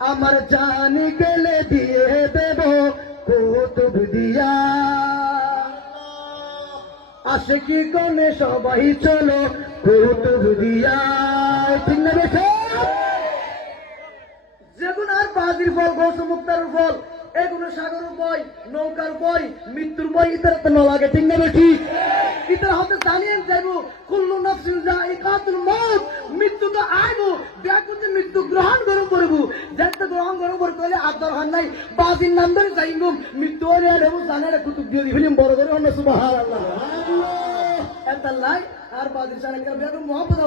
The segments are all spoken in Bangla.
আমার জান গেলে দিয়ে দেব কুতুব দিয়া। আশিকি কোনে সবাই চলো কুতুব দিয়া। ঠিক না বেশে? যেগুলো আর বাজির ফল, গৌস মুক্তার ফল, এগুলো সাগর বই, নৌকার বই, মৃত্যুর বই, ইতার তো লাগে। ঠিক না বেশি? ইতার হতে জানিয়ে যাইব কুল্লু নাফসিন যায়িকাতুল মউত, মৃত্যু তো আইব, দেখুন যে মৃত্যু গ্রহণ করব করব, যেতে গ্রহণ করব করলে আর দরকার নাই। বাজির নাম ধরে যাইব মৃত্যু হলে দেব জানের কুতুব দিয়ে দিলাম বড় করে অন্য সুবহানাল্লাহ। এত লাই আর বাজির সারা কে বেগম মোহাম্মদ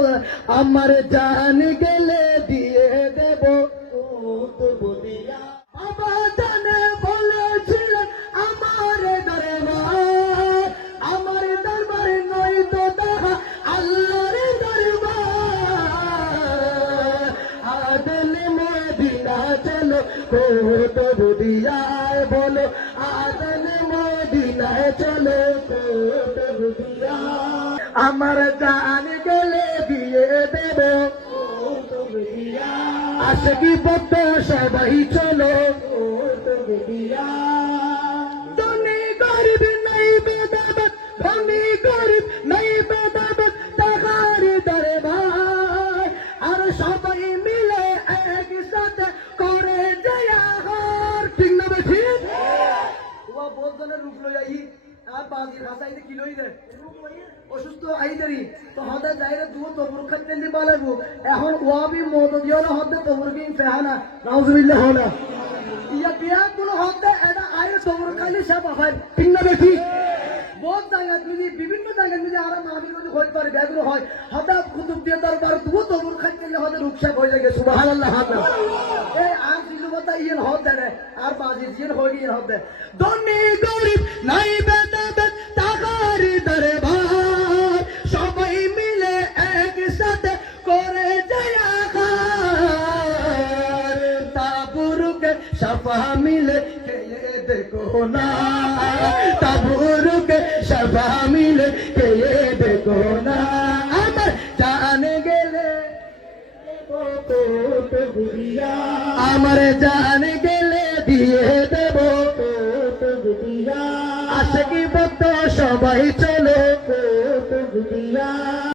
আমার জান গেলে দিয়ে দেব কুতুব দিয়া। আবাদানে বলেছিলেন আমার দরবার, আমার দরবার নয় তো তাহা আল্লাহর দরবার। আদল মদিনা চলো কুতুব দিয়া, বলো আদল মদিনা চলো কুতুব দিয়া। আমার জান গেলে দিয়ে দেব কুতুব দিয়া। আশিকি বদ্ধ সবাই চলো কুতুব দিয়া। ধনী গরিব নাই বেদাবত, ধনী গরিব নাই বেদাবত, তাহার দরবার। আর সবাই মিলে একসাথে করে জয়াহার। ঠিক না বেশি? ও বহুজনের রূপ লই আই আর বাজির হাসাইতে কি লই দে অসুস্থ আইদারি তো হদা যাইরে দুও তবুর খাইতে দি বালাইবো। এখন ওয়াবি মত দিও না হদে তবুর কি ফেহানা নাউজুবিল্লাহ হনা ইয়া বিয়া কোন হদে এটা আইরে তবুর খাইলে সব আফাই। ঠিক না বেশি? বহুত জায়গা যদি বিভিন্ন জায়গা যদি আর মাহফিল যদি হইতে পারে বেগুলো হয় হদা কুতুব দিয়ে দরবার দুও তবুর খাইতে হদে রূপসা হয়ে যায়। সুবহানাল্লাহ। হাদা এই আর কিছু কথা ইয়েন হদে রে আর বাজির জিন হই ইয়েন হদে। ধনী গরিব নাই বেদাবেদ তাহার দরবার। সবাই মিলে একসাথে করে জয়াকার। তাবুরুকে সাফা মিলে খেয়ে দেখো না, তাবুরুকে সাফা মিলে খেয়ে দেখো না। আমার জান গেলে কুতুব দিয়া, আমার জান গেলে দিয়ে দেব কুতুব দিয়া। আশিকি বদ্ধ সবাই